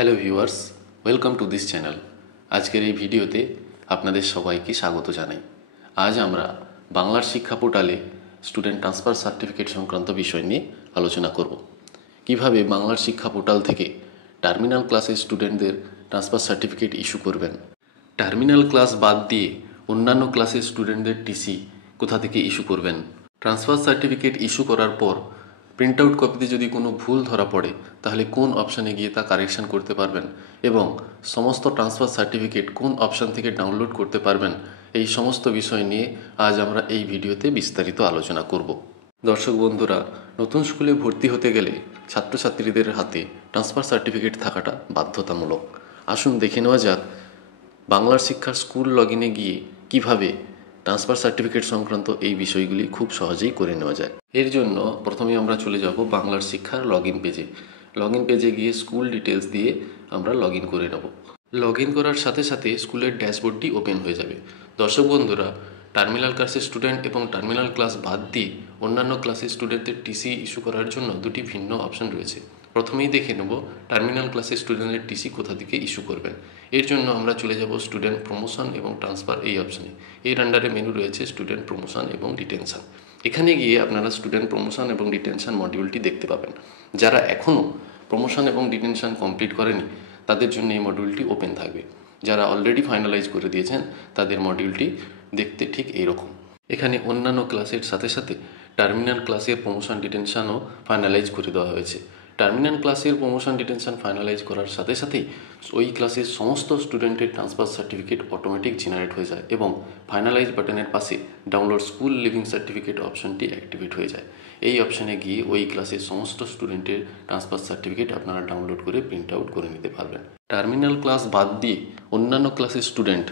Hello viewers, welcome to this channel. আজকের এই ভিডিওতে আপনাদের সবাইকে স্বাগত জানাই। আজ আমরা বাংলার শিক্ষা পোর্টালে স্টুডেন্ট ট্রান্সফার সার্টিফিকেট সংক্রান্ত বিষয় নিয়ে আলোচনা করব। কিভাবে বাংলার শিক্ষা পোর্টাল থেকে টার্মিনাল ক্লাসের স্টুডেন্টদের ট্রান্সফার সার্টিফিকেট ইস্যু করবেন, টার্মিনাল ক্লাস বাদ দিয়ে অন্যান্য ক্লাসের স্টুডেন্টদের টিসি কোথা থেকে ইস্যু করবেন, ট্রান্সফার সার্টিফিকেট ইস্যু করার পর প্রিন্ট আউট কপিতে যদি কোনো ভুল ধরা পড়ে তাহলে কোন অপশানে গিয়ে তা কারেকশন করতে পারবেন এবং সমস্ত ট্রান্সফার সার্টিফিকেট কোন অপশান থেকে ডাউনলোড করতে পারবেন, এই সমস্ত বিষয় নিয়ে আজ আমরা এই ভিডিওতে বিস্তারিত আলোচনা করব। দর্শক বন্ধুরা, নতুন স্কুলে ভর্তি হতে গেলে ছাত্রছাত্রীদের হাতে ট্রান্সফার সার্টিফিকেট থাকাটা বাধ্যতামূলক। আসুন দেখে নেওয়া যাক বাংলার শিক্ষার স্কুল লগইনে গিয়ে কিভাবে ট্রান্সফার সার্টিফিকেট সংক্রান্ত এই বিষয়গুলি খুব সহজেই করে নেওয়া যায়। এর জন্য প্রথমে আমরা চলে যাব বাংলার শিক্ষার লগইন পেজে। লগইন পেজে গিয়ে স্কুল ডিটেলস দিয়ে আমরা লগইন করে নেব। লগইন করার সাথে সাথে স্কুলের ড্যাশবোর্ডটি ওপেন হয়ে যাবে। দর্শক বন্ধুরা, টার্মিনাল ক্লাসের স্টুডেন্ট এবং টার্মিনাল ক্লাস বাদ দিয়ে অন্যান্য ক্লাসের স্টুডেন্টদের টিসি ইস্যু করার জন্য দুটি ভিন্ন অপশন রয়েছে। প্রথমেই দেখে নেব টার্মিনাল ক্লাসের স্টুডেন্টের টিসি কোথা থেকে ইস্যু করবেন। এর জন্য আমরা চলে যাব স্টুডেন্ট প্রমোশন এবং ট্রান্সফার এই অপশানে। এর আন্ডারে মেনু রয়েছে স্টুডেন্ট প্রমোশন এবং ডিটেনশন। এখানে গিয়ে আপনারা স্টুডেন্ট প্রমোশন এবং ডিটেনশন মডিউলটি দেখতে পাবেন। যারা এখনও প্রমোশন এবং ডিটেনশন কমপ্লিট করেনি তাদের জন্য এই মডিউলটি ওপেন থাকবে। যারা অলরেডি ফাইনালাইজ করে দিয়েছেন তাদের মডিউলটি দেখতে ঠিক এইরকম। এখানে অন্যান্য ক্লাসের সাথে সাথে টার্মিনাল ক্লাসের প্রমোশন ডিটেনশনও ফাইনালাইজ করে দেওয়া হয়েছে। টার্মিনাল ক্লাসের প্রমোশন ডিটেনশন ফাইনালাইজ করার সাথে সাথেই ওই ক্লাসের সমস্ত স্টুডেন্টের ট্রান্সফার সার্টিফিকেট অটোমেটিক জেনারেট হয়ে যায় এবং ফাইনালাইজ বাটনের পাশে ডাউনলোড স্কুল লিভিং সার্টিফিকেট অপশনটি অ্যাক্টিভেট হয়ে যায়। এই অপশানে গিয়ে ওই ক্লাসের সমস্ত স্টুডেন্টের ট্রান্সফার সার্টিফিকেট আপনারা ডাউনলোড করে প্রিন্ট আউট করে নিতে পারবেন। টার্মিনাল ক্লাস বাদ দিয়ে অন্যান্য ক্লাসের স্টুডেন্ট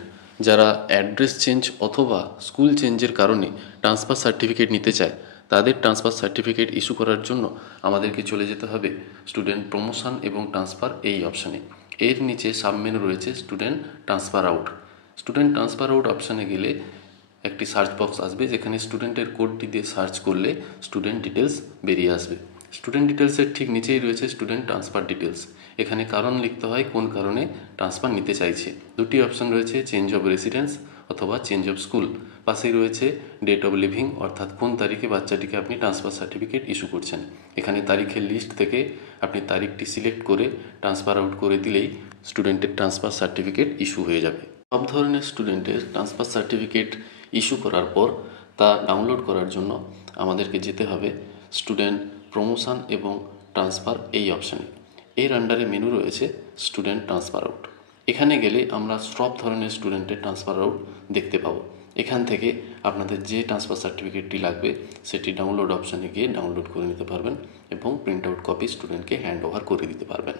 যারা অ্যাড্রেস চেঞ্জ অথবা স্কুল চেঞ্জের কারণে ট্রান্সফার সার্টিফিকেট নিতে চায় তাদের ট্রান্সফার সার্টিফিকেট ইস্যু করার জন্য আমাদেরকে চলে যেতে হবে স্টুডেন্ট প্রমোশন এবং ট্রান্সফার এই অপশানে। এর নিচে সাবমেনু রয়েছে student transfer out. Student transfer out অপশানে গেলে একটি সার্চ বক্স আসবে, যেখানে স্টুডেন্টের কোডটি দিয়ে সার্চ করলে স্টুডেন্ট ডিটেলস বেরিয়ে আসবে। স্টুডেন্ট ডিটেলসের ঠিক নিচেই রয়েছে স্টুডেন্ট ট্রান্সফার ডিটেলস। এখানে কারণ লিখতে হয় কোন কারণে ট্রান্সফার নিতে চাইছে। দুটি অপশন রয়েছে, চেঞ্জ অফ রেসিডেন্স অথবা চেঞ্জ অফ স্কুল। পাশেই রয়েছে ডেট অফ লিভিং, অর্থাৎ কোন তারিখে বাচ্চাটিকে আপনি ট্রান্সফার সার্টিফিকেট ইস্যু করছেন। এখানে তারিখের লিস্ট থেকে আপনি তারিখটি সিলেক্ট করে ট্রান্সফার আউট করে দিলেই স্টুডেন্টের ট্রান্সফার সার্টিফিকেট ইস্যু হয়ে যাবে। সব ধরনের স্টুডেন্টের ট্রান্সফার সার্টিফিকেট ইস্যু করার পর তা ডাউনলোড করার জন্য আমাদেরকে যেতে হবে স্টুডেন্ট প্রমোশন এবং ট্রান্সফার এই অপশানে। এর আন্ডারে মেনু রয়েছে স্টুডেন্ট ট্রান্সফার আউট। এখানে গেলে আমরা সব ধরনের স্টুডেন্টের ট্রান্সফার আউট দেখতে পাবো। এখান থেকে আপনাদের যে ট্রান্সফার সার্টিফিকেটটি লাগবে সেটি ডাউনলোড অপশানে গিয়ে ডাউনলোড করে নিতে পারবেন এবং প্রিন্ট আউট কপি স্টুডেন্টকে হ্যান্ড ওভার করে দিতে পারবেন।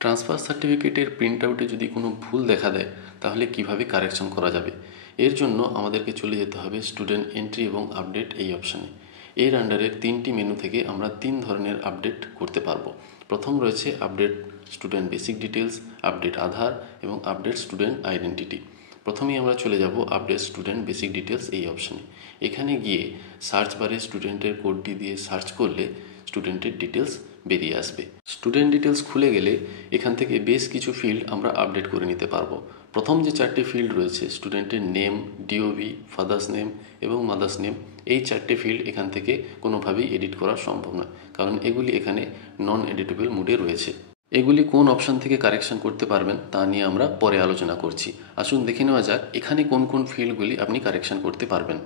ট্রান্সফার সার্টিফিকেটের প্রিন্ট আউটে যদি কোনো ভুল দেখা দেয় তাহলে কিভাবে কারেকশন করা যাবে, এর জন্য আমাদেরকে চলে যেতে হবে স্টুডেন্ট এন্ট্রি এবং আপডেট এই অপশানে। এর আন্ডারে তিনটি মেনু থেকে আমরা তিন ধরনের আপডেট করতে পারবো। প্রথম রয়েছে update student basic details, update Aadhaar এবং আপডেট স্টুডেন্ট আইডেন্টিটি। প্রথমেই আমরা চলে যাব আপডেট স্টুডেন্ট বেসিক ডিটেলস এই অপশানে। এখানে গিয়ে সার্চ বারে স্টুডেন্টের কোডটি দিয়ে সার্চ করলে স্টুডেন্টের ডিটেলস বেরিয়ে আসবে। স্টুডেন্ট ডিটেলস খুলে গেলে এখান থেকে বেশ কিছু ফিল্ড আমরা আপডেট করে নিতে পারবো। প্রথম যে চারটে ফিল্ড রয়েছে স্টুডেন্টের নেম, ডিওবি, ফাদার্স নেম এবং মাদার্স নেম, এই চারটে ফিল্ড এখান থেকে কোনোভাবেই এডিট করা সম্ভব নয়, কারণ এগুলি এখানে নন এডিটেবল মোডে রয়েছে। এগুলি কোন অপশান থেকে কারেকশন করতে পারবেন তা নিয়ে আমরা পরে আলোচনা করছি। আসুন দেখে নেওয়া যাক এখানে কোন কোন ফিল্ডগুলি আপনি কারেকশন করতে পারবেন।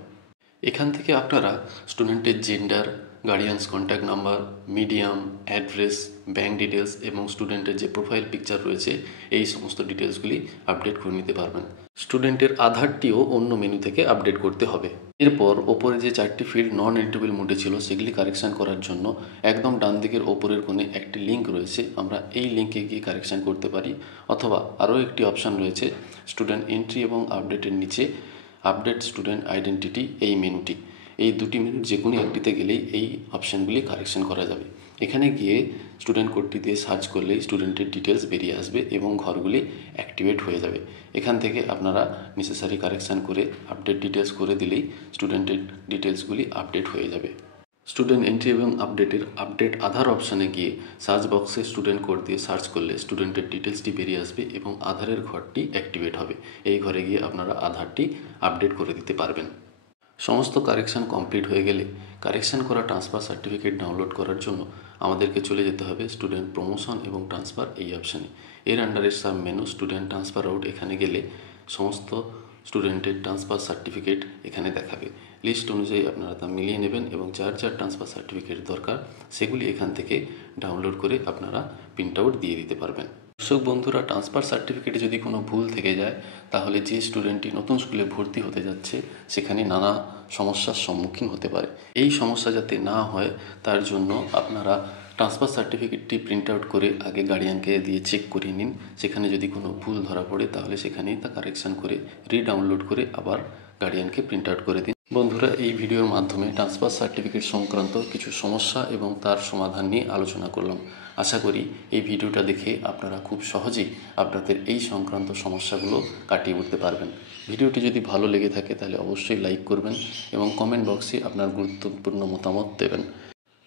এখান থেকে আপনারা স্টুডেন্টের gender, guardians contact number, medium, address, bank details এবং স্টুডেন্টের যে প্রোফাইল পিকচার রয়েছে এই সমস্ত ডিটেলসগুলি আপডেট করে নিতে পারবেন। স্টুডেন্টের আধারটিও অন্য মেনু থেকে আপডেট করতে হবে। এরপর ওপরে যে চারটি ফিল্ড নন এডিটেবল মোডে ছিল সেগুলি কারেকশন করার জন্য একদম ডান দিকের ওপরের কোণে একটি লিঙ্ক রয়েছে, আমরা এই লিঙ্কে গিয়ে কারেকশন করতে পারি। অথবা আরও একটি অপশান রয়েছে স্টুডেন্ট এন্ট্রি এবং আপডেটের নিচে আপডেট স্টুডেন্ট আইডেন্টিটি এই মেনুটি। এই দুটি মেনুর যে কোনো একটিতে গেলেই এই অপশানগুলি কারেকশন করা যাবে। এখানে গিয়ে স্টুডেন্ট কোডটি দিয়ে সার্চ করলেই স্টুডেন্টের ডিটেলস বেরিয়ে আসবে এবং ঘরগুলি অ্যাক্টিভেট হয়ে যাবে। এখান থেকে আপনারা নেসেসারি কারেকশান করে আপডেট ডিটেলস করে দিলেই স্টুডেন্টের ডিটেলসগুলি আপডেট হয়ে যাবে। স্টুডেন্ট এন্ট্রি এবং আপডেটের আপডেট আধার অপশানে গিয়ে সার্চ বক্সে স্টুডেন্ট কোড দিয়ে সার্চ করলে স্টুডেন্টের ডিটেলসটি বেরিয়ে আসবে এবং আধারের ঘরটি অ্যাক্টিভেট হবে। এই ঘরে গিয়ে আপনারা আধারটি আপডেট করে দিতে পারবেন। সমস্ত কারেকশান কমপ্লিট হয়ে গেলে কারেকশান করা ট্রান্সফার সার্টিফিকেট ডাউনলোড করার জন্য আমাদেরকে চলে যেতে হবে স্টুডেন্ট প্রমোশন এবং ট্রান্সফার এই অপশানে। এর আন্ডারে sub menu student transfer out, এখানে গেলে সমস্ত স্টুডেন্টের ট্রান্সফার সার্টিফিকেট এখানে দেখাবে। লিস্ট অনুযায়ী আপনারা তা মিলিয়ে নেবেন এবং যার যার ট্রান্সফার সার্টিফিকেট দরকার সেগুলি এখান থেকে ডাউনলোড করে আপনারা প্রিন্ট আউট দিয়ে দিতে পারবেন। দর্শক বন্ধুরা, ট্রান্সফার সার্টিফিকেটে যদি কোনো ভুল থেকে যায় তাহলে যে স্টুডেন্টটি নতুন স্কুলে ভর্তি হতে যাচ্ছে সেখানে নানা সমস্যার সম্মুখীন হতে পারে। এই সমস্যা যাতে না হয় তার জন্য আপনারা ট্রান্সফার সার্টিফিকেটটি প্রিন্ট আউট করে আগে গার্ডিয়ানকে দিয়ে চেক করিয়ে নিন। সেখানে যদি কোনো ভুল ধরা পড়ে তাহলে সেখানেই তা কারেকশান করে রিডাউনলোড করে আবার গার্ডিয়ানকে প্রিন্ট আউট করে দিন। বন্ধুরা, এই ভিডিওর মাধ্যমে ট্রান্সফার সার্টিফিকেট সংক্রান্ত কিছু সমস্যা এবং তার সমাধান নিয়ে আলোচনা করলাম। আশা করি এই ভিডিওটা দেখে আপনারা খুব সহজেই আপনাদের এই সংক্রান্ত সমস্যাগুলো কাটিয়ে উঠতে পারবেন। ভিডিওটি যদি ভালো লেগে থাকে তাহলে অবশ্যই লাইক করবেন এবং কমেন্ট বক্সে আপনার গুরুত্বপূর্ণ মতামত দেবেন।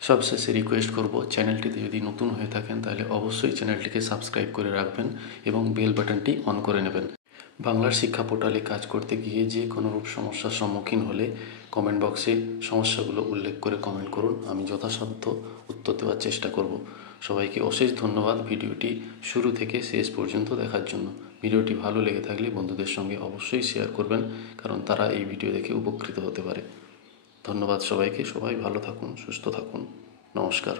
সবশেষে রিকোয়েস্ট করব, চ্যানেলটিতে যদি নতুন হয়ে থাকেন তাহলে অবশ্যই চ্যানেলটিকে সাবস্ক্রাইব করে রাখবেন এবং বেল বাটনটি অন করে নেবেন। বাংলার শিক্ষা পোর্টালে কাজ করতে গিয়ে যে কোনো রূপ সমস্যার সম্মুখীন হলে কমেন্ট বক্সে সমস্যাগুলো উল্লেখ করে কমেন্ট করুন, আমি যথাসাধ্য উত্তর দেওয়ার চেষ্টা করব। সবাইকে অশেষ ধন্যবাদ ভিডিওটি শুরু থেকে শেষ পর্যন্ত দেখার জন্য। ভিডিওটি ভালো লেগে থাকলে বন্ধুদের সঙ্গে অবশ্যই শেয়ার করবেন, কারণ তারা এই ভিডিও দেখে উপকৃত হতে পারে। ধন্যবাদ সবাইকে। সবাই ভালো থাকুন, সুস্থ থাকুন। নমস্কার।